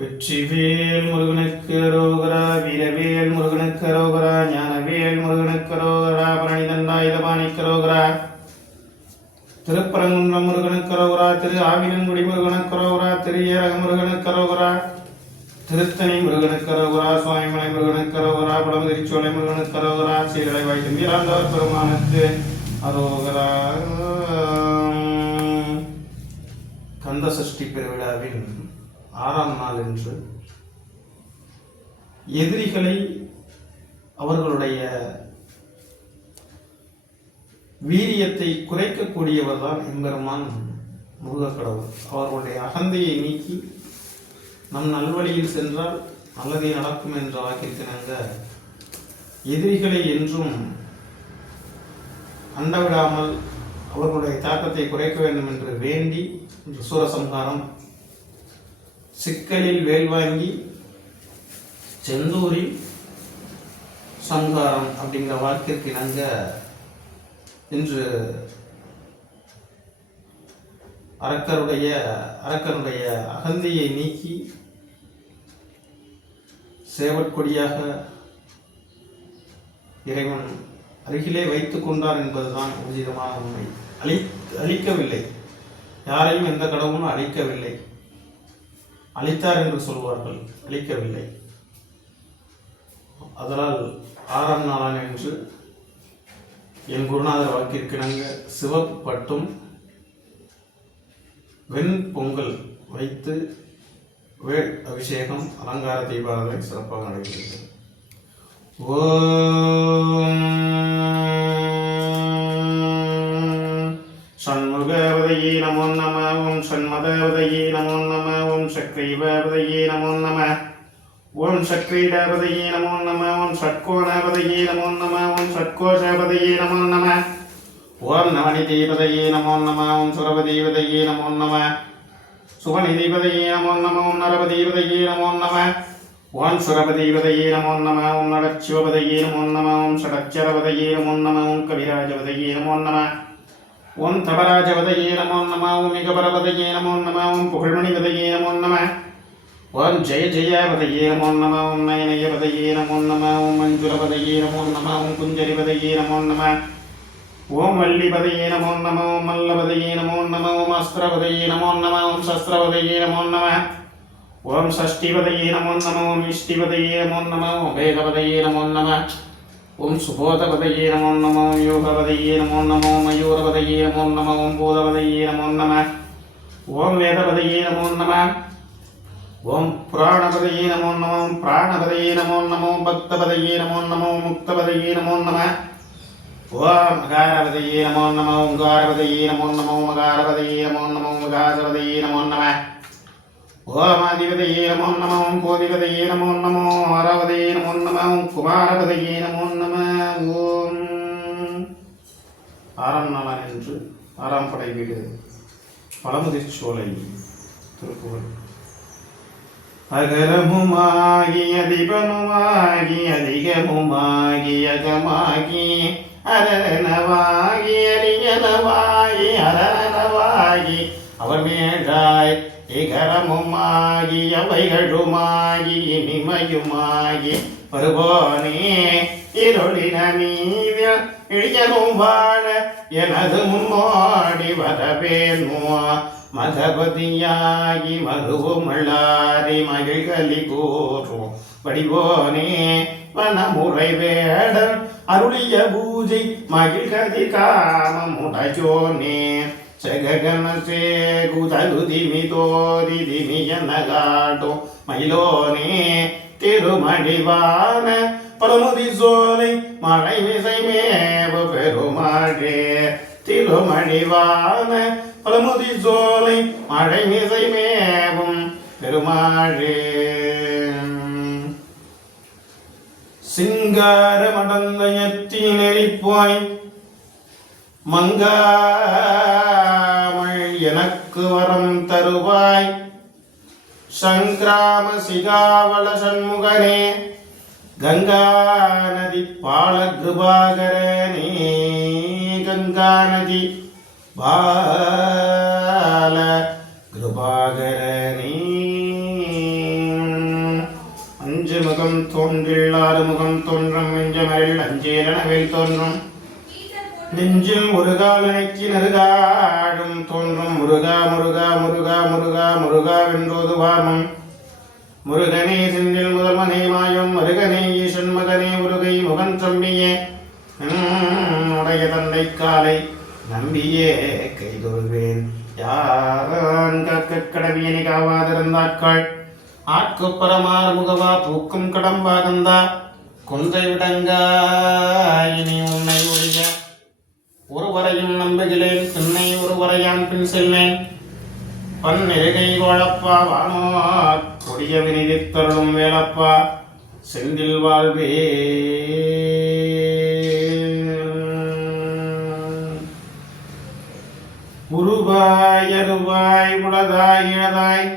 வெற்றிவேல் முருகனுக்கு ரோகரா வீரவேல் முருகனுக்கு ரோகரா ஞானவேல் முருகனுக்கு ரோகரா பரணிதண்டாயுதபாணிக்கு ரோகரா. திருப்பரங்குன்றம் முருகனுக்கு ரோகரா திரு ஆவினன்குடி முருகனுக்கு ரோகரா திரு ஏரக முருகனுக்கு ரோகரா. திருத்தணி முருகனுக்கு ரோகரா சுவாமிமலை முருகனுக்கு ரோகரா பழமுதிரிச்சோலை முருகனுக்கு ரோகரா சீரலை வாய்க்கும் வீராந்தவர் பெருமானுக்கு அரோகரா. கந்த சஷ்டி பெருவிழாவின் ஆறாம் நாள் என்று எதிரிகளை அவர்களுடைய வீரியத்தை குறைக்கக்கூடியவர் தான் எம்பெருமான் முருகக்கடவுள். அவர்களுடைய அகந்தையை நீக்கி நம் நல்வழியில் சென்றால் நல்லதே நடக்கும் என்ற வாக்கிற்கிணங்க எதிரிகளை என்றும் அண்டவிடாமல் அவர்களுடைய தாக்கத்தை குறைக்க வேண்டும் என்று வேண்டி இன்று சூரசம்ஹாரம் சிக்கலில் வேல் வாங்கி செந்தூரில் சங்காரம் அப்படிங்கிற வாக்கிற்கு இணங்க இன்று அரக்கருடைய அரக்கனுடைய அகந்தியை நீக்கி சேவற்கொடியாக இறைவன் அருகிலே வைத்துக் கொண்டார் என்பதுதான் உஜிதமான உண்மை. அழி அழிக்கவில்லை. யாரையும் எந்த கடவுளும் அழிக்கவில்லை. அழித்தார் என்று சொல்வார்கள். அழிக்கவில்லை. அதனால் ஆறாம் நாளான் என்று என் குருநாதர் வாக்கிற்கிணங்க சிவப்பு பட்டும் வெண் பொங்கல் வைத்து வேல் அபிஷேகம் அலங்கார தீபாராதனை சிறப்பாக நடைபெறுகிறது. ஓம் சண்முகவதையே நமோ நம ஓம் சண்மதவதையே நமோ நம நமோ நம ஓம் சக்ரீடாபதையே நமோ நம ஓம் ஷட்கோணபதையே நமோ நம ஓம் ஷட்கோஷபதையே நமோ நம ஓம் நவநிதீபதையே நமோ நம ஓம் சுரபதீபதையே நமோ நம சுவநிதிபதையே நமோ நம ஓம் நரபதீபதையே நமோ நம ஓம் சுரபதீபதையே நமோ நம ஓம் நடச்சிவபதையே நமோ நம ஓம் ஷடச்சரபதையே நமோ நம ஓம் கவிராஜபதையே நமோ நம ஓம் தபராஜபதையே நமோ நம ஓம் மிகபரபதையே நமோ நம ஓம் புகழ்மணிபதையே நமோ நம ஓம் ஜெய ஜெயபதையே நமோ நம ஓம் நயனயபதையே நமோ நம ஓம் மஞ்சுரபதையே நமோ நம ஓம் குஞ்சரிபதையே நமோ நம ஓம் வல்லிபதையே நமோ நம ஓம் மல்லபதையே நமோ நம ஓம் அஸ்திரபதையே நமோ நம ஓம் சஸ்திரபதையே நமோ நம ஓம் ஷஷ்டிபதையே நமோ நம ஓம் இஷ்டிபதையே நமோ நம ஓம் வேகபதையே நமோ நம ஓம் சுபோதபதையே நமோ நமோ யோகபதையே நமோ நமோ மயூரபதையே நமோ நம ஓம் பூதபதையே நமோ நம ஓம் வேதபதையே நமோ நம ஓம் புராணபதையே நமோ நம ஓம் பிராணபதையே நமோ நமோ பக்தபதையே நமோ நமோ முக்தபதையே நமோ நம ஓம் மகாரபதையே நமோ நம ஓங்காரபதையே நமோ நமோ மகாரபதையே நமோ நமோ மகாரபதையே நமோ நம ஓமாதிபதையே நமோ நம ஓம் போதிபதையே நமோ நமோ ஆராவதையே நமோ நம ஓம் குமாரபதையே நமோ நம ஓம். ஆறாம் நாளான் என்று ஆறாம் படை வீடு பழமுதிர் சோலை திருப்புகழ் அகரமுமாகி அதிபனுமாகி அதிகமுமாகி அகமாகி அரனவாகி அரியனவாகி அரனவாகி அவமேழாய் இகரமுமாகி அவைகளுமாகி இனிமையுமாகி வருபோனே இருளின நீவிய இழியனும் வாழ எனது முன்னோடி வரவேணோ மதபதியாகி மருவுமள்ளாரி மகிழ்கலி கூறும். வடிவோனே வனமுறை வேடர் அருளிய பூஜை மகிழ்கதி காமமுடையோனே ஜககன சேகுதலுதிமி தோரிதிமி எனகாட்டோ மயிலோனே திருமணிவான பழமுதி சோலை மழை மிசை மேவ பெருமாளே. திருமணிவான பழமுதி சோலை மழை மிசை மேவும் பெருமாளே சிங்கார மடந்தயத்தி நெறிப்பாய் மங்காமல் எனக்கு வரம் தருவாய். சங்கிராம சிகாவள சண்முகனே கங்கா நதி பால கிருபாகரனே கங்கா நதி பால கிருபாகரனே. அஞ்சு முகம் தோன்றில் ஆறு முகம் தோன்றும் நெஞ்சமரில் அஞ்சேலனவில் தோன்றும். நெஞ்சில் முருகால் நினைக்கி நெருகாடும் தோன்றும் முருகா முருகா முருகா முருகா முருகா வென்றோது வாமம். முருகனே செந்தில் முதல்வனே மாயம் முருகனே ஈசன் மகனே முருகை முகன் தம்பியே. உடைய தந்தை காலை நம்பியே கைதொழுவேன். யான் காக்க கடவியனை காவாதிருந்தாட்கள்? ஆட்குப்பரமார் முகவா பூக்கும் கடம்பாகந்தா. குந்தை விடங்கா இனி உன்னை ஒழிய செல்வேன் பன் செல்வேன் பன்னிருகை கோழப்பா வானோ கொடிய வினிதித்தருளும் வேலப்பா செந்தில் வாழ்வே. உருவாய் அருவாய் உளதாய் இழதாய்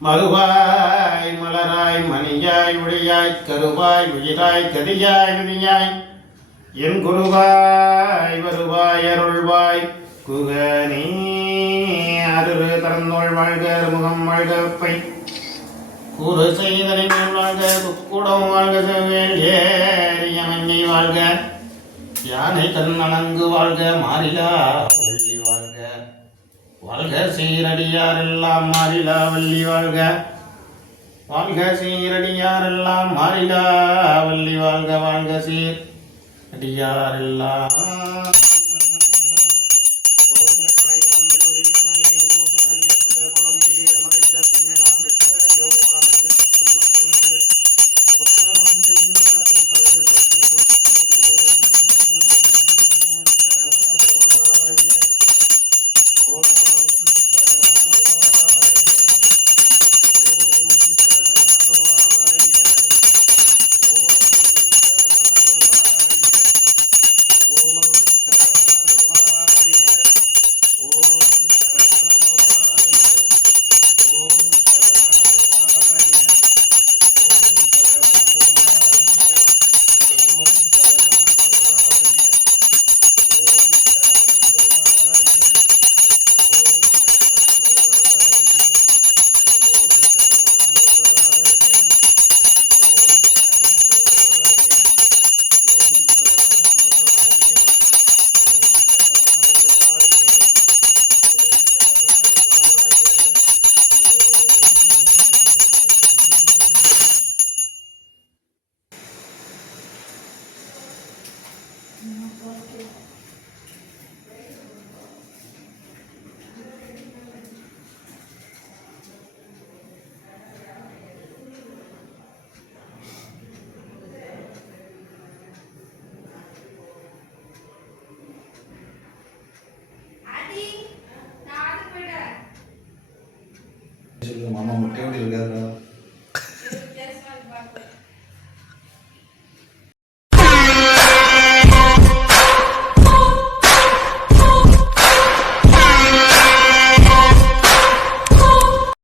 மறுவாய் மலராய் மணியாய் ஒளியாய் கருவாய் உயிராய் கதியாய் விதியாய் என் குருவாய் வருவாய் அருள்வாய் குகனே அருள் தரந்தோள் வாழ்க முகம் வாழ்கப்பை கூறு செய்தனை வாழ்க துக்குடம் வாழ்க செவ்வேல் மஞ்சை வாழ்க. யானை தன் அணங்கு வாழ்க மாறிலா வள்ளி வாழ்க. வாழ்க சீரடியாரெல்லாம் மாறிலா வள்ளி வாழ்க. வாழ்க சீரடியாரெல்லாம் மாறிலா வள்ளி வாழ்க வாழ்க சீர் அடியாரெல்லாம்